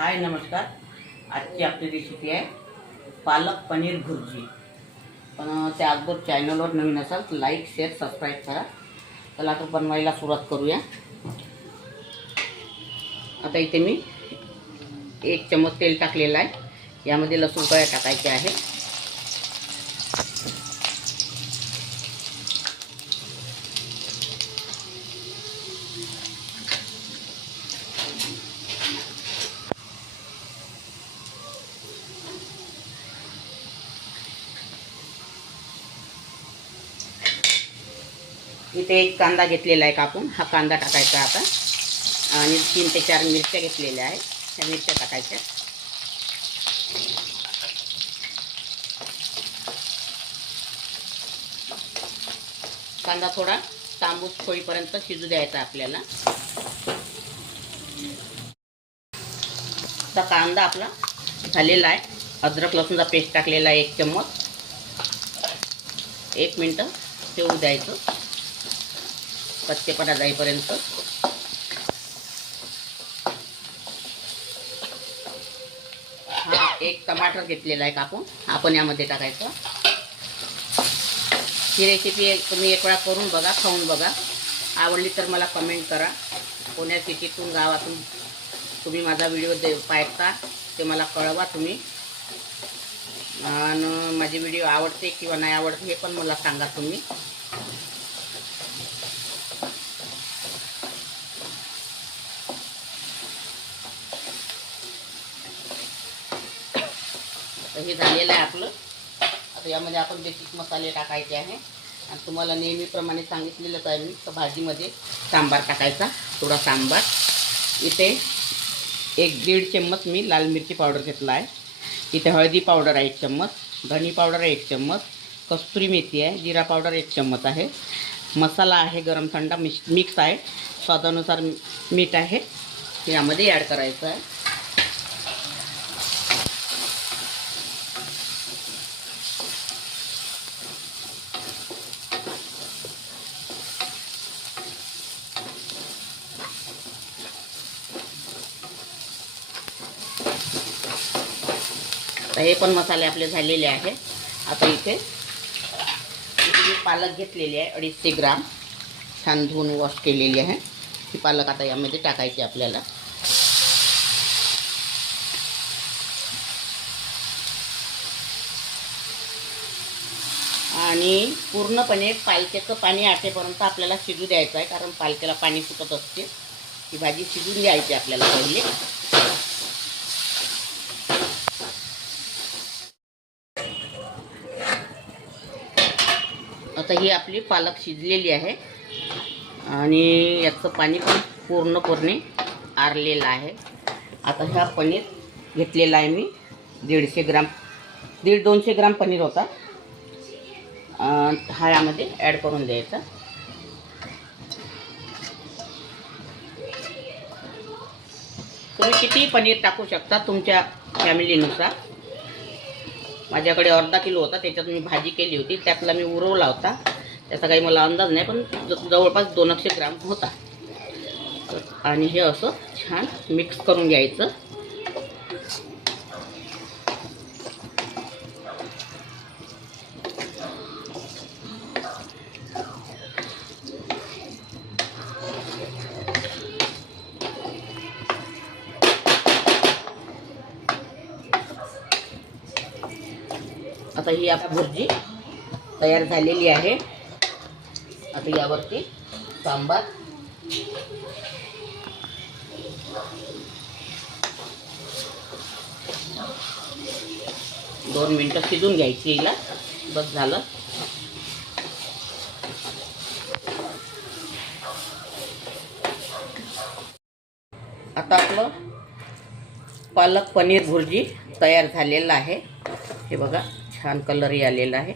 हाय नमस्कार। आजची आपली रेसिपी आहे पालक पनीर भुर्जी। पण त्या अगोदर चॅनलवर नवीन असाल तर लाईक शेअर सबस्क्राईब करा। चला आता बनवायला सुरुवात करूया। आता इथे मी 1 चमच तेल टाकलेलं आहे। यामध्ये लसूण कळ्या टाकायच्या आहे। इथे एक कांदा घेतलेला आहे कापून। हा कांदा टाकायचा आता आणि 3 ते 4 मिरच्या घेतलेल्या आहेत। त्या मिरच्या टाकायच्या। कांदा थोडा तांबूस होईपर्यंत शिजू द्यायचा आपल्याला। आता कांदा आपला झालेला आहे। अद्रक लसूणचा पेस्ट टाकलेला आहे 1 चम्मच। 1 मिनिट ठेवू द्यायचं कच्चेपणा जाईपर्यंत। हा 1 टमाटर घेतलेला आहे कापून, आपण यामध्ये टाकायचं। ही रेसिपी तुम्ही एक वेळा करून बघा, खाऊन बघा। आवडली तर मला कमेंट करा। पुण्या सिटीतून गावातून तुम्ही माझा व्हिडिओ पाहता ते मला कळवा तुम्ही। आणि माझे व्हिडिओ आवडते किंवा नाही आवडते हे पण मला सांगा तुम्ही। हे झालेलं आहे आपलं। आता यामध्ये आपण बेसिक मसाले टाकायचे आहे आणि तुम्हाला नेहमीप्रमाणे सांगितलेलंच आहे मी तर भाजीमध्ये सांबार टाकायचा, थोडा सांबार। इथे 1-1.5 चम्मच मी लाल मिरची पावडर घेतला आहे। इथे हळदी पावडर आहे 1 चम्मच, धनी पावडर आहे 1 चम्मच, कस्तुरी मेथी आहे, जिरा पावडर 1 चम्मच आहे, मसाला आहे गरम थंडा मिक्स आहे, स्वादानुसार मीठ आहे, यामध्ये ॲड करायचं आहे। हे पण मसाले आपले झालेले आहे। आता इथे मी पालक घेतलेली आहे 250 ग्राम, छान धुवून वॉश केलेली आहे। ही पालक आता यामध्ये टाकायची आपल्याला। आणि पूर्णपणे पालक्याचं पाणी आटेपर्यंत आपल्याला शिजू द्यायचं आहे, कारण पालक्याला पाणी सुटत असते। ही भाजी शिजून द्यायची आपल्याला पहिले। आता ही आपली पालक शिजलेली आहे आणि याचं पाणी पण पूर्णपणे आरलेलं आहे। आता हा पनीर घेतलेला आहे मी 150 ग्राम, 150-200 ग्राम पनीर होता। हा यामध्ये ॲड करून द्यायचा। तुम्ही किती पनीर टाकू शकता तुमच्या फॅमिलीनुसार। माझ्याकडे अर्धा किलो होता, त्याच्यात मी भाजी केली होती, त्यातला मी उरवला होता, त्याचा काही मला अंदाज नाही, पण जवळपास 200 ग्राम होता। आणि हे असं छान मिक्स करून घ्यायचं। आता ही आपली भुर्जी तयार झालेली आहे। आता यावरती सांबार, दोन मिनिटं शिजून घ्यायची हिला, बस झालं। आता आपलं पालक पनीर भुर्जी तयार झालेलं आहे। हे बघा छान कलरही आलेला आहे।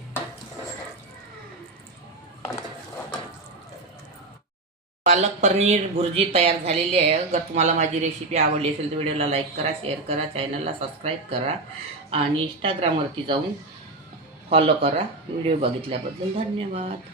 पालक पनीर भुर्जी तयार झालेली आहे। अगर तुम्हाला माझी रेसिपी आवडली असेल तर व्हिडिओला लाईक करा, शेअर करा, चॅनलला सबस्क्राईब करा आणि इंस्टाग्रामवरती जाऊन फॉलो करा। व्हिडिओ बघितल्याबद्दल धन्यवाद।